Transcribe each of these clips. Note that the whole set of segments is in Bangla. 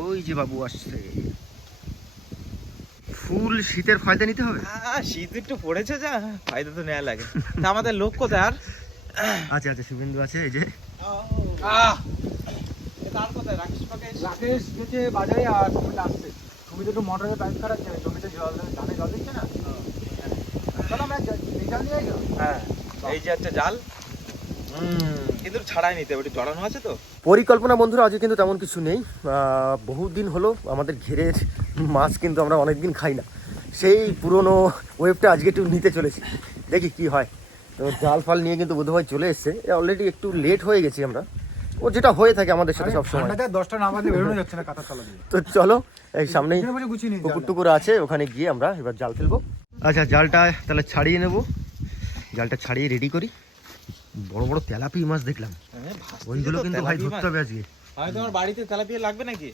ওই যে বাবু আসছে। ফুল শীতের ফায়দা নিতে হবে। শীত একটু পড়েছে, যা ফায়দা তো নেওয়া লাগে। তা আমাদের লোক কোথায় আর? আচ্ছা আচ্ছা, শুভেন্দু আছে এই যে। রাকেশ গেছে বাজারে আর সুমিত আসছে। সুমিত একটু মোটরের পাইপ খারাপ আছে, জমিতে জল ধানে জল দিচ্ছে না। চলো আমরা এই জাল নিয়ে যাই। হ্যাঁ, এই যে একটা জাল, কিন্তু ছাড়াই নিতে হবে, জড়ানো আছে তো। পরিকল্পনা বন্ধুরা আজকে কিন্তু তেমন কিছু নেই। বহুদিন হলো আমাদের ঘেরের মাছ কিন্তু আমরা অনেকদিন খাই না, সেই পুরনো ওয়েবটা আজকে একটু নিতে চলেছি, দেখি কি হয়। তো জাল ফাল নিয়ে কিন্তু বোধহয় চলে এসছে, অলরেডি একটু লেট হয়ে গেছি আমরা, ও যেটা হয়ে থাকে আমাদের সাথে সবসময়। 10টা না বাজে বেরোনো যাচ্ছে না কাঁটার তলা দিয়ে। তো চলো, এই সামনেই পুকুর টুকুর আছে, ওখানে গিয়ে আমরা এবার জাল ফেলবো। আচ্ছা, জালটা তাহলে ছাড়িয়ে নেব, জালটা ছাড়িয়ে রেডি করি। বড় বড় তেলাপি মাছ দেখলাম, ওইগুলো কিন্তু ভাই ধরতে হবে আজকে। ভাই তোমার বাড়িতে তেলাপিয়া লাগবে নাকি?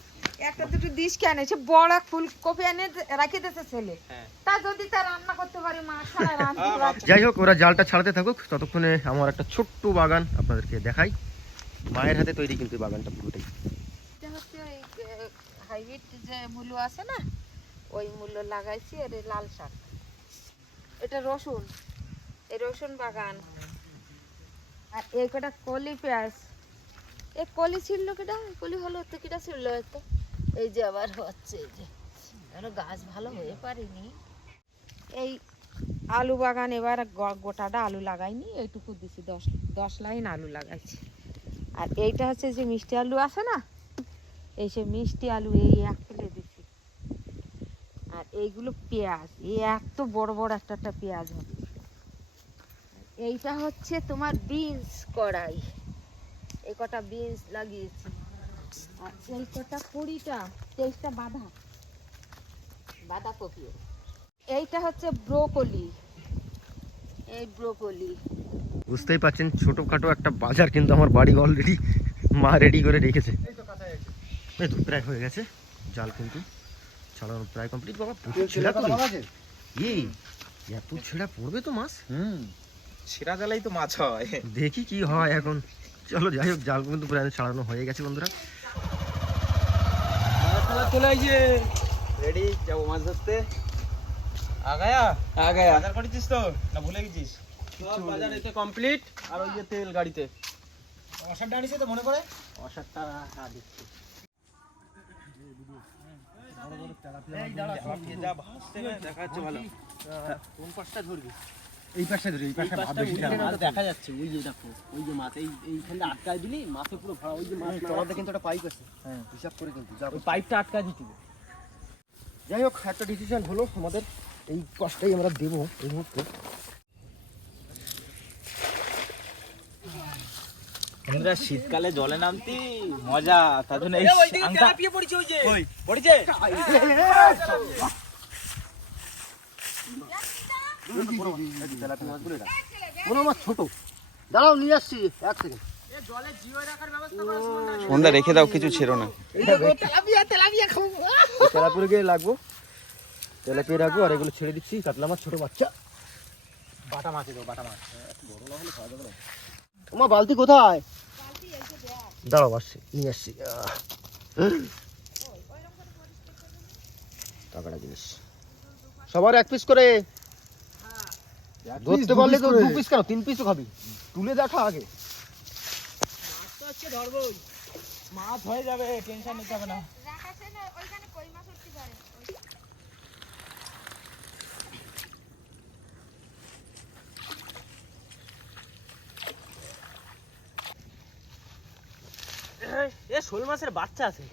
একটা দুটো ডিশ কে এনেছে, বড় এক ফুলকপি এনে রাখি দিয়েছে ছেলে। তা যদি তা রান্না করতে পারি, মাছ ছাড়া রান্না। যাই হোক, ওরা জালটা ছাড়াতে থাকুক, ততক্ষণে আমার একটা ছোট্ট বাগান আপনাদেরকে দেখাই। মায়ের হাতে তৈরি কিন্তু বাগানটা পুরোটাই। এটা হচ্ছে ওই হাইব্রিড যে মূলো আছে না, ওই মূলো লাগাইছি। আর এই লাল শাক, এটা রসুন, এই রসুন বাগান। আর এই কটা কলি পেঁয়াজ, এই কলি ছিল কিটা, কলি হলো তো কিটা ছিল তো। এই যে আবার হচ্ছে, এই যে আরো গাছ ভালো হয়ে পারেনি। এই আলু বাগান এবার গোটাটা আলু লাগাইনি, এইটুকু দিছি, 10 লাইন আলু লাগাইছি। আর এইটা হচ্ছে যে মিষ্টি আলু আছে না, এই সে মিষ্টি আলু এই এক ফেলে দিছি। আর এইগুলো পেঁয়াজ, এই এত বড় বড় একটা একটা পেঁয়াজ হবে। এইটা হচ্ছে তোমার বিনস কড়াই, এই কটা বিনস লাগিয়েছি। আর এই কটা 20টা 23টা বাঁধাকপি। এইটা হচ্ছে ব্রোকলি, এই ব্রোকলি। বুঝতেই পারছেন, ছোটখাটো একটা বাজার কিন্তু আমার বাড়ি অলরেডি মা রেডি করে রেখেছে। এই তো প্রায় হয়ে গেছে, জাল কিন্তু ছাড়ানো প্রায় কমপ্লিট। বাবা প্রচুর ছেঁড়া তো, এই এত ছেঁড়া পড়বে তো মাছ। ছেঁড়া জালেই তো মাছ হয়, দেখি কি হয় এখন। চলো যাই হোক, জাল কিন্তু প্রায় ছাড়ানো হয়ে গেছে বন্ধুরা। চলে আইছে, রেডি যাবো মাছ ধরতে। আগায়া বাজার করেছিস তো না ভুলে গেছিস? বাজার এতে কমপ্লিট। আর ওই যে তেল গাড়িতে, অসারটা আনিছে তো মনে করে, অসারটা দিচ্ছি। কোন পাশটা ধরবি? এই পাশটা ধরি, এই পাশটা ভাব বেশি দেখা যাচ্ছে। ওই যে দেখো, ওই যে মাছ এইখানটা আটকায় দিলি, মাছে পুরো ভরা। ওই যে মাছ তলাতে কিন্তু একটা পাইপ আছে, হিসাব করে কিন্তু ওই পাইপটা আটকায় দিতে। যাই হোক, একটা ডিসিশন হলো আমাদের, এই কষ্টটাই আমরা দেবো এই মুহূর্তে। আমরা শীতকালে জলে নামতি মজা, তার জন্য এই পড়েছে, ওই যে পড়েছে। ছোট দাঁড়াও, নিয়ে আসছি, 1 সেকেন্ড। ফোনটা রেখে দাও, কিছু ছেড়ো না। তেলাপুরে গিয়ে লাগবো, তেলাপিয়ে রাখবো। আর এগুলো ছেড়ে দিচ্ছি, কাতলা মাছ, ছোট বাচ্চা। বাটা মাছ এলো, বাটা মাছ। তোমার বালতি কোথায়? দাঁড়াও, আসছি, নিয়ে আসছি। টাকাটা জিনিস সবার 1 পিস করে ধরতে পারলে তো 2 পিস কেন 3 পিসও খাবি, তুলে দেখা আগে। মাছ হয়ে যাবে, টেনশন নিতে হবে না। এ শোল মাছের বাচ্চা আছে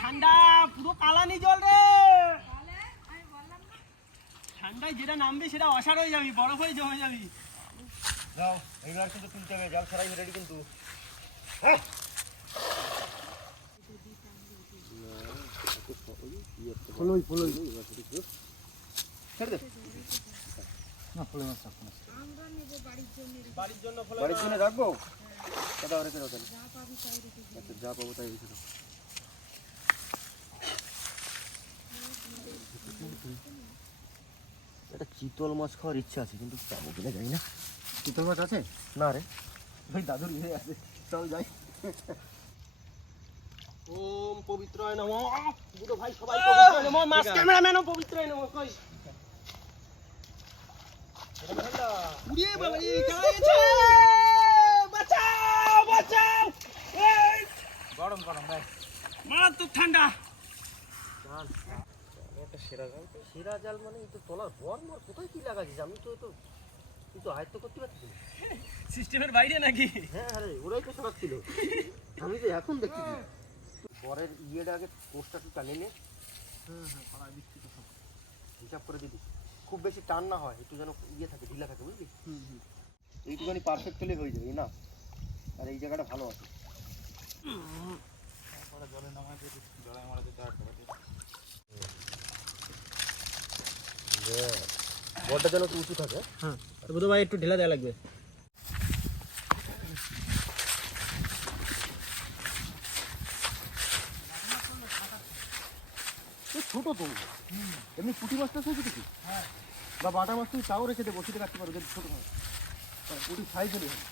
ঠান্ডা, পুরো কালানি জল রে। ঠান্ডায় যেটা নামবে সেটা অসার হয়ে যাবি, বরফ হয়ে জমে যাবি। যাও, এইবার কিন্তু তুলতে হবে, জাল ছাড়াই রেডি কিন্তু। ফলই ছেড়ে দে না, ফলে মাছ আমরা নেব বাড়ির জন্য বাড়ির জন্য রাখবো। কথা রেখে দাও তাহলে, আচ্ছা যা পাবো তাই রেখে দাও। একটা চিতল মাছ খাওয়ার ইচ্ছা আছে, কিন্তু পাবো কিনা জানি না। চিতল মাছ আছে না রে, ভাই, দাদুর ইয়ে আছে, চল যাই। ওম পবিত্রায় নমঃ। বুড়ো ভাই সবাই পবিত্রায় নমঃ। মাছ ক্যামেরাম্যানও পবিত্রায় নমঃ। কই উড়িয়ে বাবা এই কাছে বাঁচাও বাঁচাও। এই গরম গরম ভাই। মারাত্মক ঠান্ডা। একটা সেরা জাল তো, সেরা জাল মানে এই তো তোলার পর মাছ কোথায় কি লাগাচ্ছিস? আমি তো তুই তো আয়ত্ত করতে পারছিস না। সিস্টেমের বাইরে নাকি? হ্যাঁ আরে ওরাই তো সরাক ছিল, আমি তো এখন দেখছি। পরের ইয়েটা আগে পোস্টটা একটু টানিয়ে নে, হিসাব করে দিবি, খুব বেশি টান না হয়, একটু যেন ইয়ে থাকে, ঢিলা থাকে, বুঝলি? এইটুখানি পারফেক্ট হলে হয়ে যাবে না। আর এই জায়গাটা ভালো আছে। জলে নামায় দিয়ে জলে মারা যেতে আর বলটা যেন একটু উঁচু থাকে। হ্যাঁ বুধ ভাই একটু ঢেলা দেওয়া লাগবে। ছোট তো এমনি পুঁটি মাছটা ছোট কিছু, বা বাটা মাছ তুই তাও রেখে দে, বসিতে রাখতে পারো যদি ছোট হয়। পুঁটি সাইজ হলে হয়।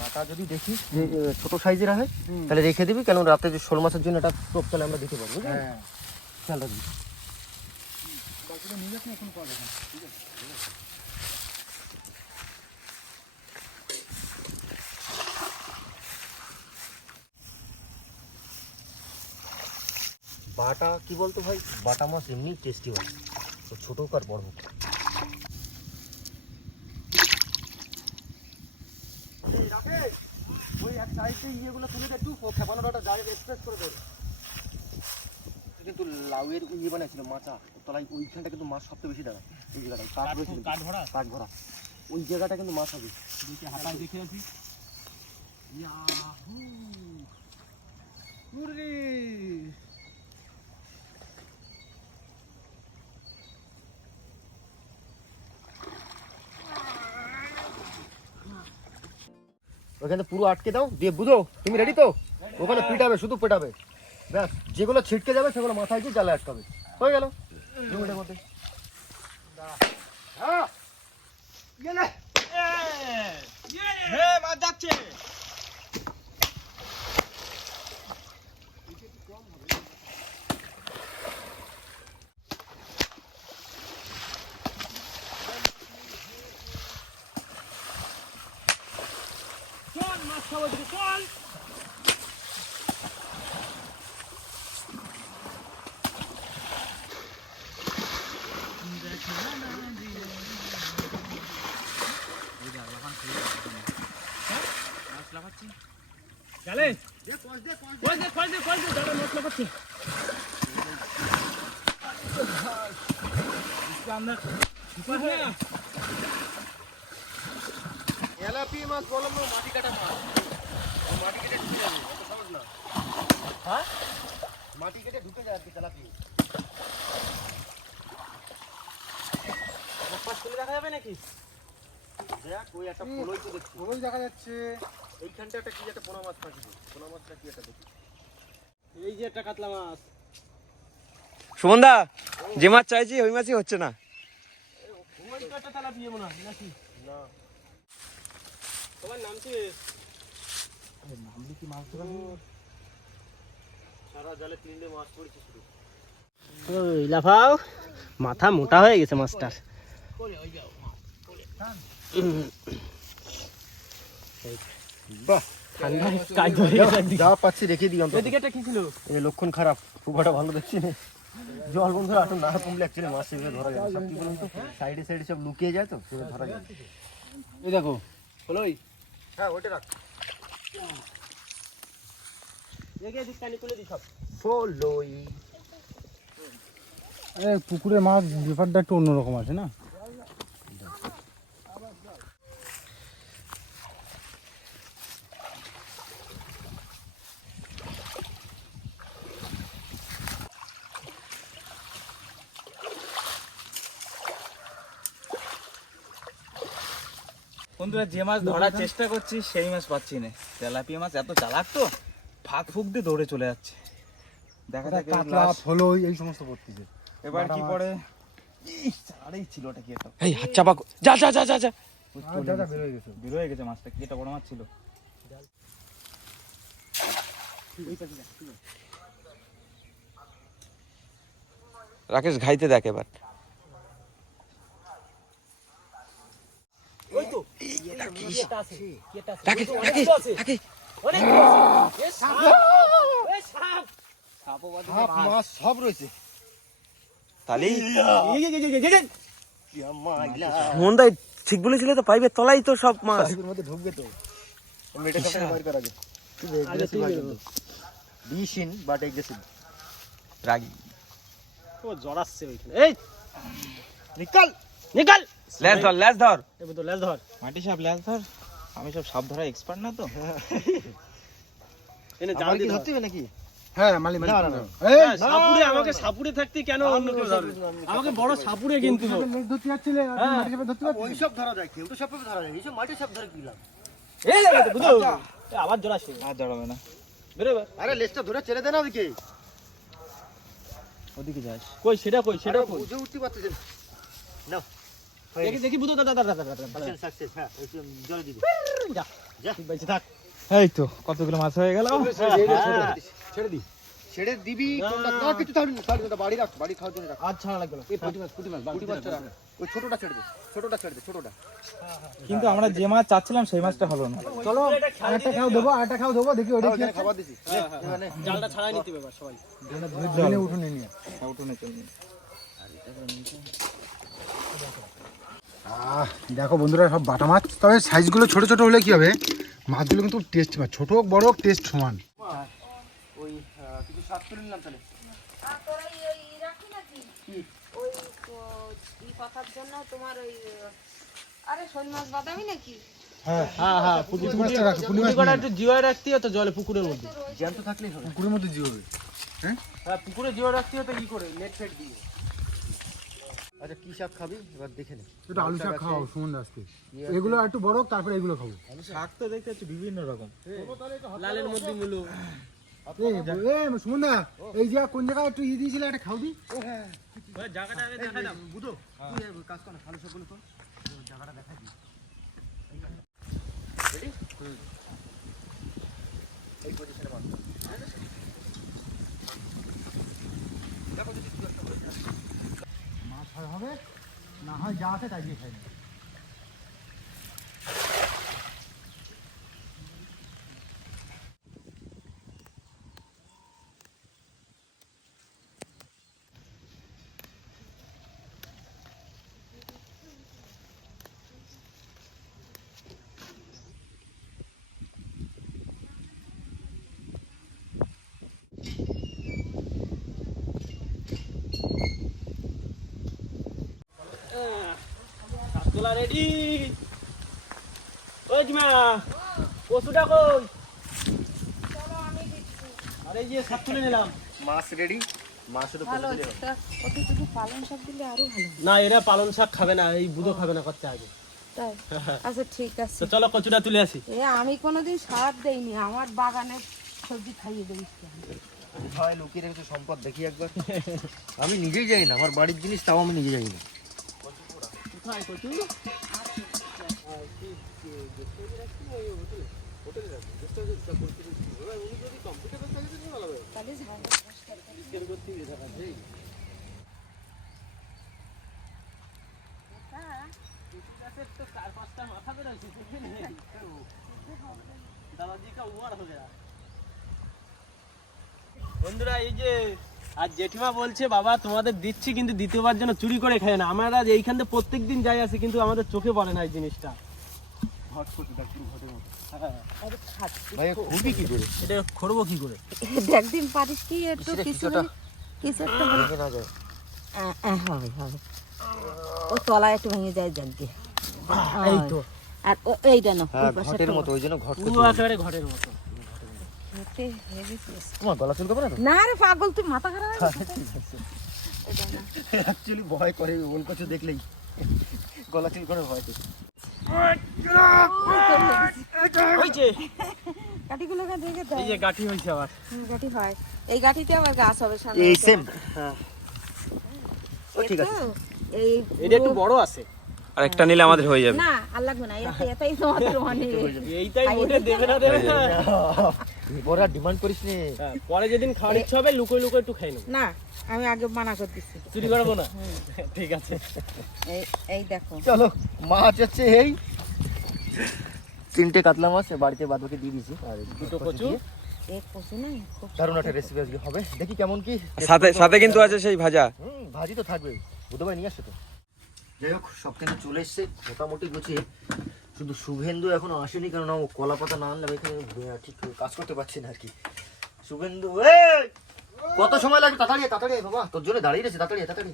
বাটা যদি দেখিস যে ছোট সাইজের হয় তাহলে রেখে দিবি, কেন রাতে যে শোল মাছের জন্য এটা টোপ তাহলে আমরা দিতে পারবো। হ্যাঁ খেয়াল রাখবি। বাকিটা নিয়ে যাস না, এখন পাওয়া যাবে না। ঠিক আছে বাটা কি বলতো ভাই, বাটা মাছ এমনি টেস্টি হয়, তো ছোট হোক আর বড় হোক। ওই এক সাইডে ইয়েগুলো তুলে দে একটু, খেপানোটা ডাইরেক্ট এক্সপ্রেস করে দেবে। কিন্তু লাউয়ের ইয়ে বানাইছিল মাচা তলায়, ওইখানটা কিন্তু মাছ সবচেয়ে বেশি দাঁড়ায়। এই জায়গাটায় কাঠ রয়েছিল, কাঠ ভরা কাঠ ভরা, ওই জায়গাটা কিন্তু মাছ হবে। দেখি হাতায় দেখে আছি। ওখানে পুরো আটকে দাও দিয়ে বুঝো, তুমি রেডি তো? ওখানে পিটাবে, শুধু পেটাবে, ব্যাস। যেগুলো ছিটকে যাবে সেগুলো মাথায় দিয়ে জালে আটকাবে, হয়ে গেল 2 মিনিটের মধ্যে। হ্যাঁ মাছ যাচ্ছে। চল মাছ খাবো দিকে, চল। চলে এলাপি মাছ বললাম না, মাটি কাটা মাছ। মাটি কেটে ঢুকে যাবে, অত সহজ না। হ্যাঁ মাটি কেটে ঢুকে যায় আর কি তেলাপি। দেখা যাবে নাকি? দেখ ওই একটা ফলই তো দেখছি, ওই দেখা যাচ্ছে। এইখানটা একটা কি একটা পোনা মাছ ফাঁসিছে, পোনা মাছটা কি একটা দেখি। এই যে একটা কাতলা মাছ। সুমনদা, যে মাছ চাইছি ওই মাছই হচ্ছে না। ওই তো একটা তেলাপিয়া মনে হয় নাকি? না তোমার নাম কি? নামলি কি মাছ ধরা? সারা জালে 3টে মাছ পড়েছে শুধু। ওই লাফাও, মাথা মোটা হয়ে গেছে মাছটার। বাহ, ঠান্ডায় কাজ ধরে গেছে একদিকে। যা পাচ্ছি রেখে দিই অন্তত। এদিকে একটা কি ছিল? এই লক্ষণ খারাপ, খুব একটা ভালো দেখছি না। জল বন্ধু আটু না কমলে অ্যাকচুয়ালি মাছ সেভাবে ধরা যায় না। সব কি বলুন তো, সাইডে সাইডে সব লুকিয়ে যায় তো, সেভাবে ধরা যায় না। এই দেখো হলোই। হ্যাঁ ওইটা রাখ। দেখে এদিক টানি তুলে দিই সব। ফলই পুকুরে মাছ ব্যাপারটা একটু অন্যরকম আছে না। বন্ধুরা, যে মাছ ধরার চেষ্টা করছি সেই মাছ পাচ্ছি না। তেলাপিয়া মাছ এত চালাক তো, ফাঁক ফুক দিয়ে দৌড়ে চলে যাচ্ছে। দেখা যাক কাতলা ফলই এই সমস্ত পড়তেছে। এবার কি পড়ে। আরে ছিল ওটা কি একটা, এই হাত চাপা যা যা যা যা যা। দাদা বের হয়ে গেছে। বের হয়ে গেছে মাছটা। কি একটা বড় মাছ ছিল। রাকেশ ঘাইতে দেখ এবার। মাছ সব রয়েছে। তাহলে কি মাইলা মন্দাই ঠিক বলেছিল তো, পাইপের তলাই তো সব মাছ। পাইপের মধ্যে ঢুকবে তো। মেটা সব বাইর করা যাবে। খুব এগ্রেসিভ হয় কিন্তু। বিশিন বাট এগ্রেসিভ। রাগি। ও জড়াচ্ছে ওইখানে। এই নিকাল নিকাল। লেজ ধর, লেজ ধর। এবার তো লেজ ধর। মাটি সাপ লেজ ধর। আমি সব সাপ ধরা এক্সপার্ট না তো। এনে জাল আমার কি দিয়ে ধরতে হবে নাকি? হ্যাঁ মালি না, না, না। এই সাপুরে আমাকে সাপুরে থাকতে কেন অন্য কেউ ধরবে? আমাকে বড় সাপুরে কিন্তু ধর। লেজ ধরতে যাচ্ছিলে আর হ্যাঁ। মাটি সাপে ধরতে পারছিস? ওই সব ধরা যায়, কেউ তো সব ধরা যায়। এইসব মাটির সব ধরে কি লাভ? এই লাগে তো বুঝো। আবার জড়াচ্ছে। আর জড়াবে না। বেরো এবার। আরে লেজটা ধরে ছেড়ে দে না ওদিকে। ওদিকে যাস। কই সেটা কই সেটা আরে কই? বুঝে উঠতে পারতেছেন। নাও। দেখি দেখি বুঝো দাদা দাদা দাদা। সাকসেস, হ্যাঁ, ওই জল দিবি। যা যা। ঠিক বাইছে থাক। এই তো কতগুলো মাছ হয়ে গেল। ছেড়ে দি। ছেড়ে দিবি কোনটা? না কিছু ছাড়বি না, ছাড়বি না, বাড়ি রাখ, বাড়ি খাওয়ার জন্য রাখ। আজ ছাড়া লাগবে না। এই পুঁটি মাছ পুঁটি মাছটা রাখ। ওই ছোটটা ছেড়ে দে, ছোটটা ছেড়ে দে, ছোটটা। কিন্তু আমরা যে মাছ চাচ্ছিলাম সেই মাছটা হলো না। চলো আরেকটা খাও দেবো, আরেকটা খাও দেবো, দেখি ওটা কি ওখানে খাবার দিছি। এখানে জালটা ছাড়াই নিতে হবে এবার সবাই। ধরে উঠুন নিয়ে। দেখো বন্ধুরা সব বাটা মাছ, তবে সাইজগুলো ছোট ছোট হলে কি হবে, মাছগুলো কিন্তু টেস্ট পায়, ছোট হোক বড় হোক টেস্ট সমান। ওই কিছু শাক তুলে নিলাম তাহলে। আর তোরা ওই রাখি নাকি ওই ই পাতার জন্য তোমার ওই আরে শোল মাছ বাদামি নাকি হ্যাঁ হ্যাঁ হ্যাঁ পুঁটি মাছটা রাখো, পুঁটি মাছ কটা একটু জিওয় রাখতে হতো জলে পুকুরের মধ্যে। জ্যান্ত থাকলেই হবে। পুকুরের মধ্যে জি হবে। হ্যাঁ পুকুরে জিওয় রাখতে হতো কি করে নেট ফেট দিয়ে। আচ্ছা কি শাক খাবি এবার দেখে নে। একটু আলু শাক খাও সুমন দাসকে, এগুলো একটু বড় হোক তারপরে এগুলো খাবো। শাক তো দেখতে হচ্ছে বিভিন্ন রকম। লালের মধ্যে মুলো। সুমন দা এই যে কোন জায়গায় একটু দিয়েছিল একটা খাও দি। জায়গাটা আগে দেখা দাও। বুঝো তুই কাজ কর না, ভালো সব বলে তো জায়গাটা দেখা দি। রেডি? এই পজিশনে মার। দেখো যদি তুই একটা বলে মাছ হবে না হয় যা আছে তাই দিয়ে খাই। তোলা রেডি। ওই জিমা পশুটা কই? আরে এই যে সব তুলে নিলাম। মাছ রেডি। মাছ শুধু ভালো হচ্ছে তা ওতে কিছু পালং শাক দিলে আরো ভালো না এরা পালন শাক খাবে না, এই বুধো খাবে না করতে আগে। তাই আচ্ছা ঠিক আছে তো চলো কচুটা তুলে আসি। এ আমি কোনোদিন সার দেইনি আমার বাগানের সবজি খাইয়ে দেই হয় লুকিয়ে রেখেছে সম্পদ, দেখি একবার। আমি নিজেই যাই না, আমার বাড়ির জিনিস তাও আমি নিজে যাই না। কোথায় কচু? তাহলে ঝাল বন্ধুরা এই যে আজ জেঠিমা বলছে বাবা তোমাদের দিচ্ছি কিন্তু দ্বিতীয়বার যেন চুরি করে খায় না। আমরা আজ এইখান থেকে প্রত্যেকদিন যাই আসি কিন্তু আমাদের চোখে পড়ে না এই জিনিসটা। ভাই খুবই কি করে এটা করবো কি করে? একদিন পারিস কি একটু কিছু কিছু একটা ভেঙে না যায়। হবে হবে ও তলায় একটু ভেঙে যায় জাগ দিয়ে এই তো আর এইটা না হ্যাঁ ঘটের মতো, ওই জন্য ঘট পুরো একেবারে ঘরের মতো। তোমার গলা চুলকাবে না তো? না রে পাগল তুই মাথা খারাপ হয়ে গেছে? অ্যাকচুয়ালি ভয় করে ওল কচু দেখলেই, গলা চুলকানোর ভয় করে। ওই যে গাঠিগুলো দেখে দাও এই যে গাঠি হইছে আবার। গাঠি হয় এই গাঠিতে আবার গাছ হবে সামনে এই সেম। হ্যাঁ ও ঠিক আছে। এই এটা একটু বড় আছে। আর একটা নিলে আমাদের হয়ে যাবে। না আর লাগবে না, এটাই তোমাদের অনেক। এইটাই ওঠে দেবে না দেবে না। ওরা ডিমান্ড করিস নি। হ্যাঁ, পরে যেদিন খাওয়ার ইচ্ছা হবে লুকোয় লুকোয় একটু খাই নেবো। না আমি আগে মানা করে দিচ্ছি। চুরি করবো না। ঠিক আছে। এই দেখো চলো মাছ হচ্ছে এই 3টে কাতলা মাছ বাড়িতে বাদ বাকি দিয়ে দিয়েছি আর 2টো কচু। এক কচু নাই খুব দারুণ একটা রেসিপি আজকে হবে, দেখি কেমন কি। সাথে সাথে কিন্তু আছে সেই ভাজা। ভাজি তো থাকবে, বুধবার নিয়ে আসছে তো। যাই হোক সব কিন্তু চলে এসছে মোটামুটি গুছিয়ে, শুধু শুভেন্দু এখনো আসেনি, কারণ ও কলা পাতা না আনলে আমি এখানে ঠিক কাজ করতে পারছি না আর কি। শুভেন্দু কত সময় লাগবে? তাড়াতাড়ি তাড়াতাড়ি বাবা, তোর জন্য দাঁড়িয়ে রয়েছে, তাড়াতাড়ি তাড়াতাড়ি।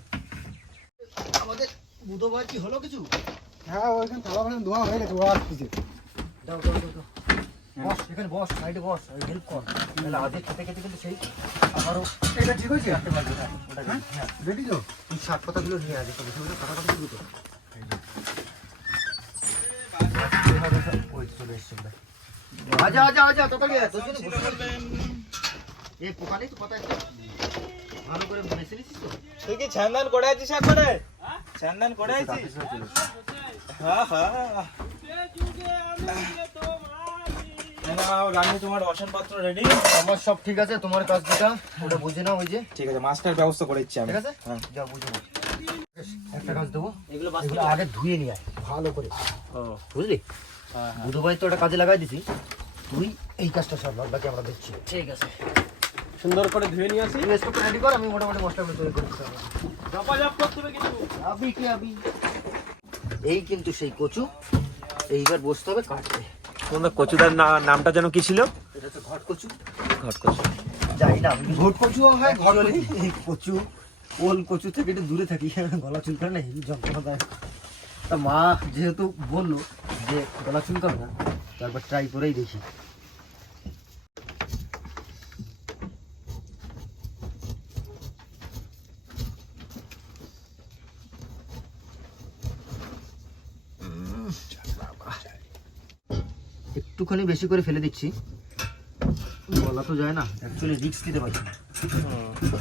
আমাদের বুধবার কি হলো কিছু? হ্যাঁ ওইখানে থালা বাসন ধোয়া হয়ে গেছে, ও আসছে। দাও দাও দাও দাও। বস এখানে বস, সাইডে বস, হেল্প কর। তাহলে আজকে খেতে খেতে কিন্তু সেই আমারও এটা ঠিক হয়েছে? রাখতে পারবে না। হ্যাঁ রেডি তো? তুই শাক পাতাগুলো নিয়ে আসে, তবে সেগুলো কাটা কাটা দিবি তো। ওই চলে এসছে ভাই। আজা আজা আজা তাড়াতাড়ি আয়, তোর জন্য বসে আছি। এই পোকা নেই তো পাতায়? ভালো করে বেছে নিছিস তো? তুই কি ছান্দান করে আছিস একবারে? ছান্দান করে আছিস? হ্যাঁ হ্যাঁ। রান্নি তোমার বাসনপত্র রেডি? আমার সব ঠিক আছে, তোমার কাজ যেটা ওটা বুঝে নাও। ওই যে ঠিক আছে, মাছটার ব্যবস্থা করে দিচ্ছি আমি। ঠিক আছে, যা বুঝে নাও। একটা কাজ দেবো, এগুলো এগুলো আগে ধুয়ে নিয়ে আয় ভালো করে, ও বুঝলি? হ্যাঁ হ্যাঁ বুধবার তো একটা কাজে লাগাই দিছি, তুই এই কাজটা সব বাকি আমরা দেখছি। ঠিক আছে। সুন্দর করে ধুয়ে নিয়ে আসি। তুই স্টোভটা রেডি কর, আমি মোটামুটি মশলাগুলো তৈরি করে দিতে হবে। জপাজপ করতে হবে কিন্তু। আবি কি আবি, এই কিন্তু সেই কচু, এইবার বসতে হবে কাটতে। তোমাদের কচুদার নামটা যেন কি ছিল? এটা তো ঘট কচু, ঘট কচু। যাই না ঘট কচু হয়, ঘট এই কচু ওল কচু থেকে একটু দূরে থাকি, গলা চুলকায় না, এই যন্ত্রণা দেয়। তা মা যেহেতু বললো যে গলা চুলকাবে না, তারপর ট্রাই করেই দেখি। একটুখানি বেশি করে ফেলে দিচ্ছি, গলা তো যায় না, অ্যাকচুয়ালি রিস্ক নিতে পারছি না।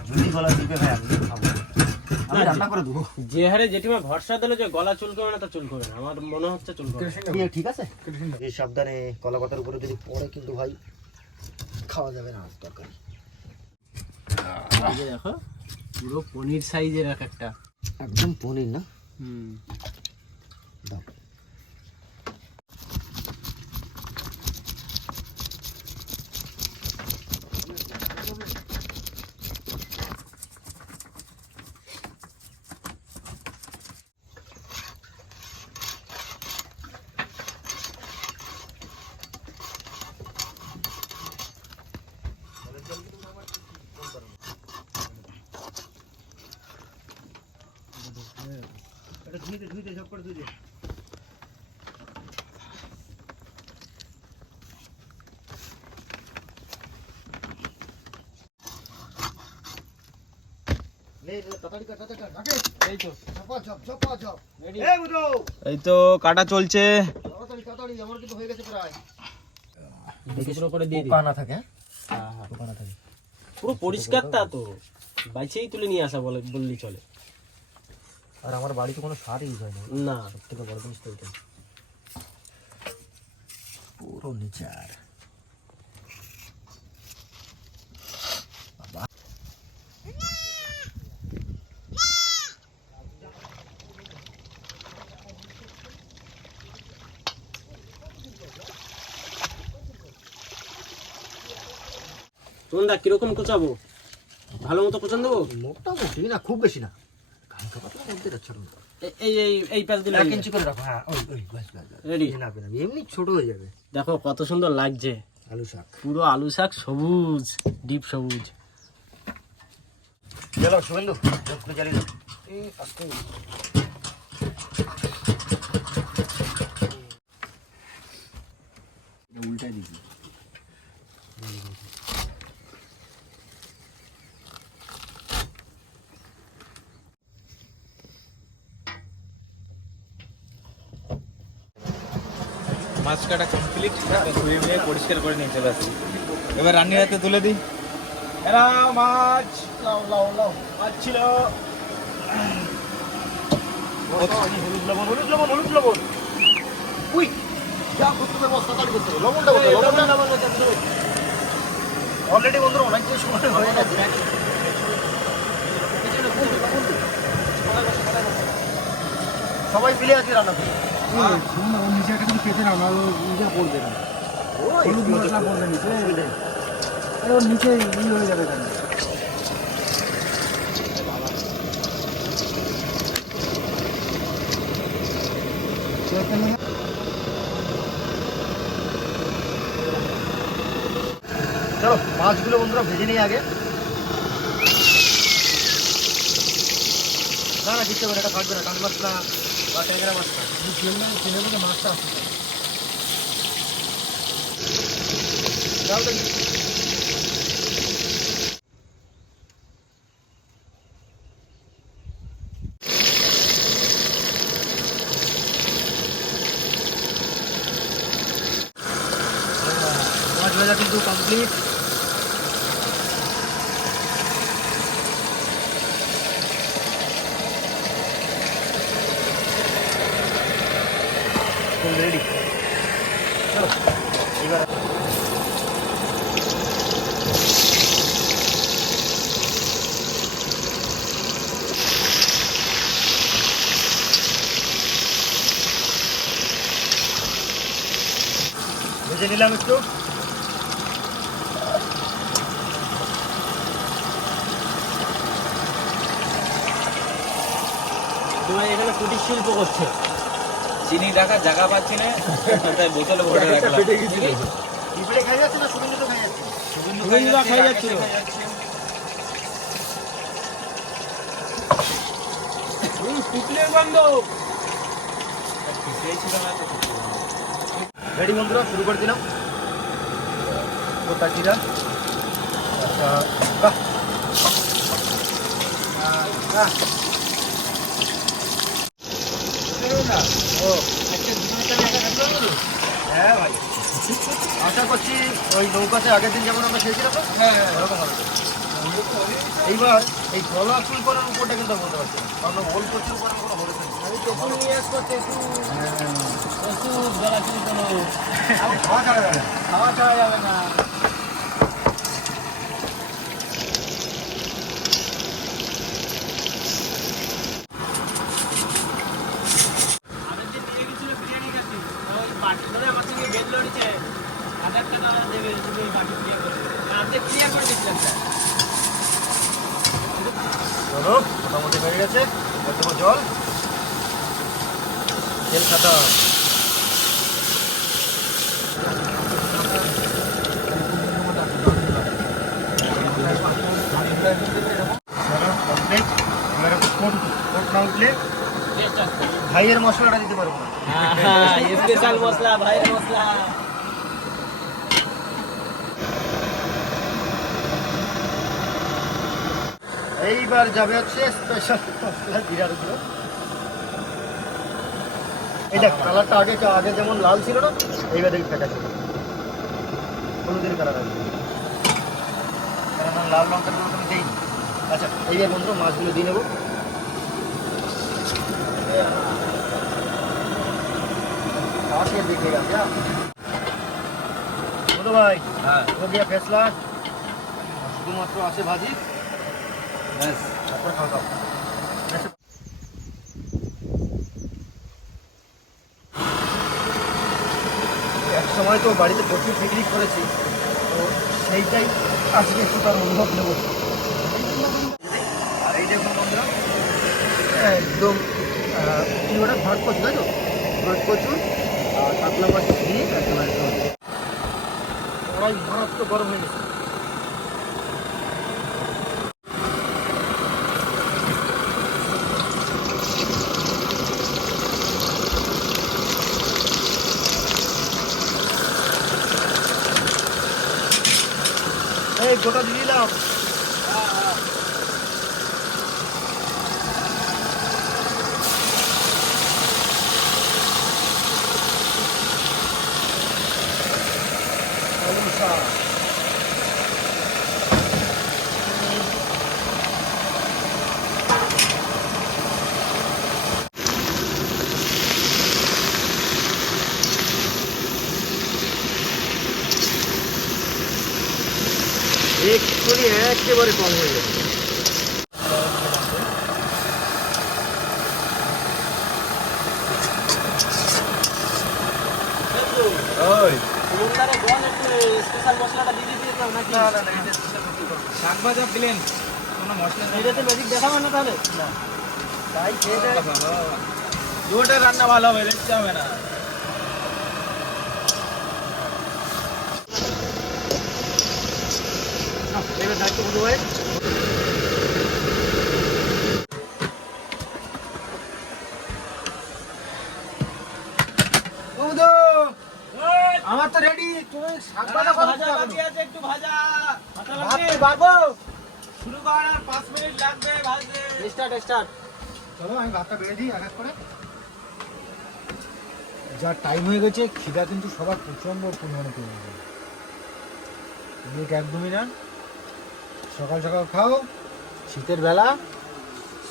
যদি গলা দিবে ভাই আমি খাবো, আমি রান্না করে দেবো। যে হারে জেঠিমা ভরসা দিল যে গলা চুলকবে না, তা চুলকবে না। আমার মনে হচ্ছে চুলকবে। ঠিক আছে, এই সাবধানে, কলা পাতার উপরে যদি পড়ে কিন্তু ভাই খাওয়া যাবে না তরকারি। এই যে দেখো পুরো পনির সাইজের এক একটা। একদম পনির না? হুম। দাও। এটা ধুইতে সব করে ধুইতে। এই তো রেডি। এই তো কাটা চলছে। আমার কিন্তু হয়ে গেছে প্রায়। পুরো করে দিয়ে দিই। পোকা না থাকে, হ্যাঁ হ্যাঁ। পোকা না থাকে। পুরো পরিষ্কার তা তো বাইছেই তুলে নিয়ে আসা বললি চলে। আর আমার বাড়িতে কোনো সার ইউজ হয় না, না সব থেকে বড় জিনিস তো ওইটাই। পুরো নিচার। তোমরা কিরকম কোচাবো? ভালো মতো কোচান দেবো? মোটামুটি না, খুব বেশি না, হালকা পাতলা মধ্যে যাচ্ছে না। এই এই এই প্যাচ দিলে 1 ইঞ্চি করে রাখো। হ্যাঁ ওই ওই ব্যাস ব্যাস ব্যাস। রেডি। না না, এমনি ছোট হয়ে যাবে। দেখো কত সুন্দর লাগছে, আলু শাক পুরো আলু শাক সবুজ, ডিপ সবুজ। চলো শুভেন্দু করে জ্বালিয়ে দাও। আস্তে উল্টাই দিবি। মাছ কাটা কমপ্লিট, ধুয়ে নিয়ে পরিষ্কার করে নিয়ে চলে আসছি। এবার রান্নির হাতে তুলে দিই। এরা মাছ লাও লাও লাও। মাছ ছিল। হলুদ লবণ, হলুদ লবণ, হলুদ লবণ। উই, যা করতে হবে বস্তা তাড়ি করতে হবে। লবণটা কোথায়? লবণটা অলরেডি বন্ধুরা অনেকটাই সময় হয়ে গেছে। সবাই মিলে আজকে রান্না করি। ওর নিচে একটা কিছু পেতে না, নাহলে নিচে পড়বে না। হলুদ মশলা পড়বে নিচে, আরে ওর নিচে হয়ে যাবে কেন? চলো মাছগুলো বন্ধুরা ভেজে নিই আগে। না না দিতে হবে, এটা থাকবে না, কান মাছ না বা ট্যাংরা মাছ না। ছেলে মধ্যে মাছটা আছে। দাও দেখি। মাছ ভাজা কিন্তু কমপ্লিট। রেডি। চলো এবার ভেজে নিলাম একটু। তোমার এখানে কুটির শিল্প করছে। চিনি রাখার জায়গা পাচ্ছি না, তাই বোতলে ভরে রাখলাম। পিঁপড়ে খাই যাচ্ছে না শুধু তো খাই যাচ্ছে? শুভেন্দুদা খাই যাচ্ছিল। পিপলের গন্ধ। রেডি বন্ধুরা, শুরু করে দিলাম। গোটা জিরা। আচ্ছা বাহ, ও হ্যাঁ ভাই, আশা করছি ওই নৌকাতে আগের দিন যেমন আমরা খেয়েছিলাম না, ওরকম হবে। এইবার এই গলা চুল করার উপরটা কিন্তু বলতে পারছি না, কারণ ওল প্রচুর করার কোনো হলে খাওয়া ছাড়া যাবে না। খাওয়া ছাড়া যাবে না। আমাদের যে দিয়ে গেছিল বিরিয়ানি খেতে, ওই বাটি ধরে আমার সঙ্গে বেদ লড়েছে। 1000 টাকা দেবে তুমি এই বাটি ক্লিয়ার করে দেবে। আজকে ক্লিয়ার করে দিচ্ছিলাম স্যার। চলো মোটামুটি হয়ে গেছে, দেবো জল, তেল খাতা। কমপ্লিট। এবার একটু কোট না উঠলে ভাইয়ের মশলাটা দিতে পারবো না। স্পেশাল মশলা, ভাইয়ের মশলা। এইবার যাবে হচ্ছে স্পেশাল মশলা জিরার গুঁড়ো। এটা কালারটা আগে যেমন লাল ছিল না, এইবার দেখি ফেটা ছিল হলুদের কালার আসবে, কারণ লাল লঙ্কার গুঁড়ো আমি দিইনি। আচ্ছা এইবার বন্ধুরা মাছগুলো দিয়ে নেবো। आके दिखेगा क्या बोलो भाई? हाँ हो गया फैसला, শুধুমাত্র আছে ভাজি, ব্যাস তারপর খাওয়া দাওয়া। এক সময় তো বাড়িতে প্রচুর পিকনিক করেছি, তো সেইটাই আজকে একটু তার অনুভব নেব। আর এই দেখুন বন্ধুরা, একদম কি ওটা ভাট কচু, তাই তো? ভাট কচু আর কাতলা মাছ দিয়ে একেবারে কড়াই মারাত্মক গরম হয়ে গেছে। এই গোটা দিয়ে দিলাম। এক্ষুনি একেবারে কম হয়ে যাবে। সুমনদারে বল একটু স্পেশাল মশলাটা দিয়ে দিতে দাও নাকি? শাক ভাজা প্লেন, কোনো মশলা নেই। এটাতে ম্যাজিক দেখাবো না তাহলে? তাই খেয়ে দেয়। দুটোটা রান্না ভালো হবে, রেস্ট হবে না। এবার দায়িত্ব বন্ধু ভাই। বন্ধু, আমার তো রেডি, তুমি শাক ভাজা করো। ভাজা বাকি আছে, একটু ভাজা ভাজা বাকি। ভাবতে পারবো? শুরু কর, আর 5 মিনিট লাগবে ভাজতে। স্টার্ট। চলো আমি ভাতটা বেড়ে দিই এক এক করে। যা টাইম হয়ে গেছে, খিদা কিন্তু সবার প্রচন্ড পরিমাণে কমে গেছে। একদমই না, সকাল সকাল খাও, শীতের বেলা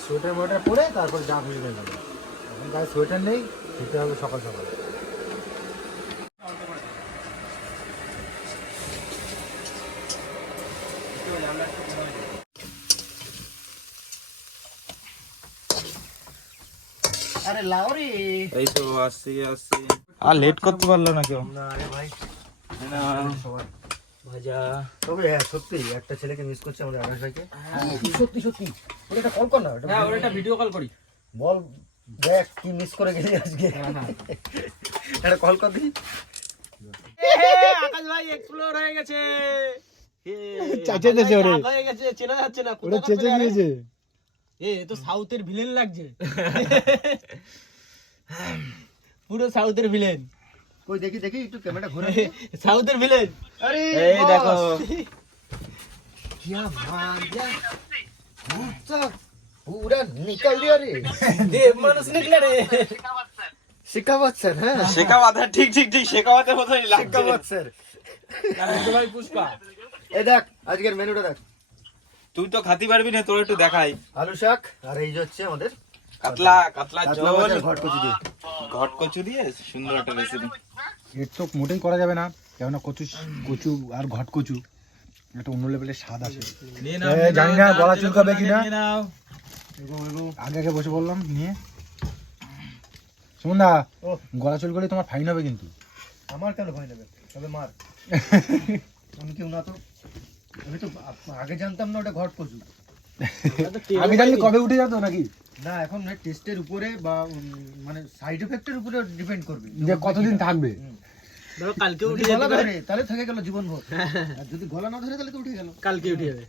সোয়েটার মোয়েটার পরে তারপর যা খুশি হয়ে যাবে। এখন গায়ে সোয়েটার নেই, খেতে হবে সকাল সকাল। আরে লাও রে। এই তো আসছি। আর লেট করতে পারলো না কেউ। না রে ভাই, সবার ভাজা তবে হ্যাঁ সত্যি একটা ছেলেকে মিস করছে আমাদের আকাশ ভাইকে। সত্যি ওটা একটা কল কর না, ওটা হ্যাঁ, ওর একটা ভিডিও কল করি। বল দেখ কি মিস করে গেলি আজকে। একটা কল কর দিই। আকাশ ভাই এক্সপ্লোর হয়ে গেছে। চেঁচে দিয়েছে ওরে। আকাশ হয়ে গেছে, চেনা যাচ্ছে না। ওটা চেঁচে দিয়েছে। এ তো সাউথের ভিলেন লাগছে। পুরো সাউথের ভিলেন। কই দেখি একটু ক্যামেরা ঘুরে। সাউথের ভিলেন। আরে এই দেখো। क्या मांजा मुझसे पूरा निकल दिया रे। দেব মানুষ নিকলে রে। শিকাওয়াত স্যার। হ্যাঁ শেখাওয়াতে ঠিক শেখাওয়াতে মতোই লাগছে। শিকাওয়াত স্যার। আকাশ ভাই পুষ্পা। এই দেখ আজকের মেনুটা দেখ। তুই তো খাতি পারবি না, তোর একটু দেখাই। আলু শাক আর এই যে হচ্ছে আমাদের কাতলা কাতলা ঝোল, মাছের ঘটকচি দিয়ে। ঘট কচু দিয়ে সুন্দর একটা রেসিপি। এর তো মোটেই করা যাবে না, কেননা কচু আর ঘট কচু একটা অন্য লেভেলের স্বাদ আসে। জানি না গলা চুলকাবে কিনা, আগে বসে বললাম নিয়ে। সুমন দা, ও গলা চুল করে তোমার ফাইন হবে কিন্তু। আমার কেন ভয় নেবে, তবে মার। আমি কেউ না তো, আমি তো আগে জানতাম না ওটা ঘটকচু। আগে জানলে কবে উঠে যেত নাকি? না এখন টেস্টের উপরে বা মানে সাইড এফেক্টের উপরে ডিপেন্ড করবে যে কতদিন থাকবে। ধরো কালকে যদি উঠে গলা যাবে, ধরে তাহলে থেকে গেল জীবন ভর, আর যদি গলা না ধরে তাহলে তো উঠে গেল। কালকে উঠে যাবে।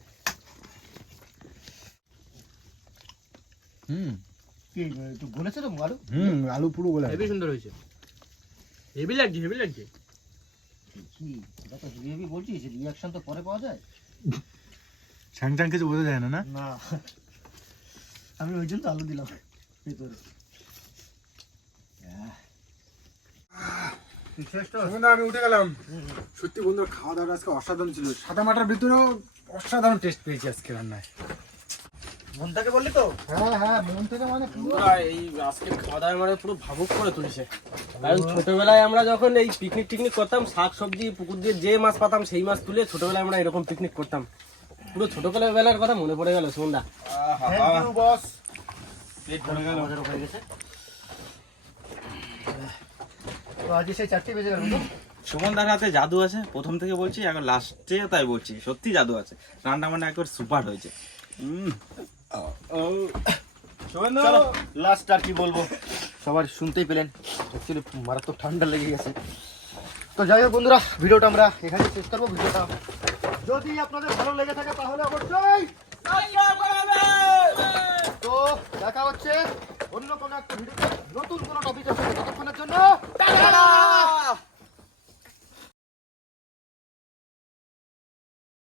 কি একটু গলেছে তো আলু? আলু পুরো গোলা। হেভি সুন্দর হয়েছে। হেভি লাগছে। কি এটা তো হেভি বলছিস, রিঅ্যাকশন তো পরে পাওয়া যায় ছ্যাং ছ্যাং কিছু বোঝা যায় না। না না, আমি ওই জন্য তো আলু দিলাম ভিতরে। আমি উঠে গেলাম। সত্যি বন্ধুরা, খাওয়া দাওয়া আজকে অসাধারণ ছিল। সাদা মাটার ভিতরেও অসাধারণ টেস্ট পেয়েছি আজকে রান্নায়। মনটাকে বললি তো? হ্যাঁ মন থেকে মানে পুরো। এই আজকে খাওয়া দাওয়া মানে পুরো ভাবুক করে তুলেছে। কারণ ছোটবেলায় আমরা যখন এই পিকনিক করতাম, শাক সবজি পুকুর দিয়ে যে মাছ পাতাম সেই মাছ তুলে ছোটবেলায় আমরা এরকম পিকনিক করতাম। পুরো ছোটবেলার কথা মনে পড়ে গেল সন্ধ্যা। Thank you boss. পেট ভরে গেল। আমাদের হয়ে গেছে তো আজ সেই 4টে বেজে গেল তো। সুমনদার হাতে জাদু আছে, প্রথম থেকে বলছি, এখন লাস্টে তাই বলছি, সত্যি জাদু আছে। রান্না মানে একবার সুপার হয়েছে। চলো লাস্ট আর কি বলবো, সবার শুনতেই পেলেন। অ্যাকচুয়ালি মারাত্মক ঠান্ডা লেগে গেছে। তো যাই হোক বন্ধুরা, ভিডিওটা আমরা এখানে শেষ করবো। ভিডিওটা যদি আপনাদের ভালো লেগে থাকে তাহলে অবশ্যই তো দেখা হচ্ছে অন্য কোনো একটা ভিডিওতে নতুন কোনো টপিকের সাথে।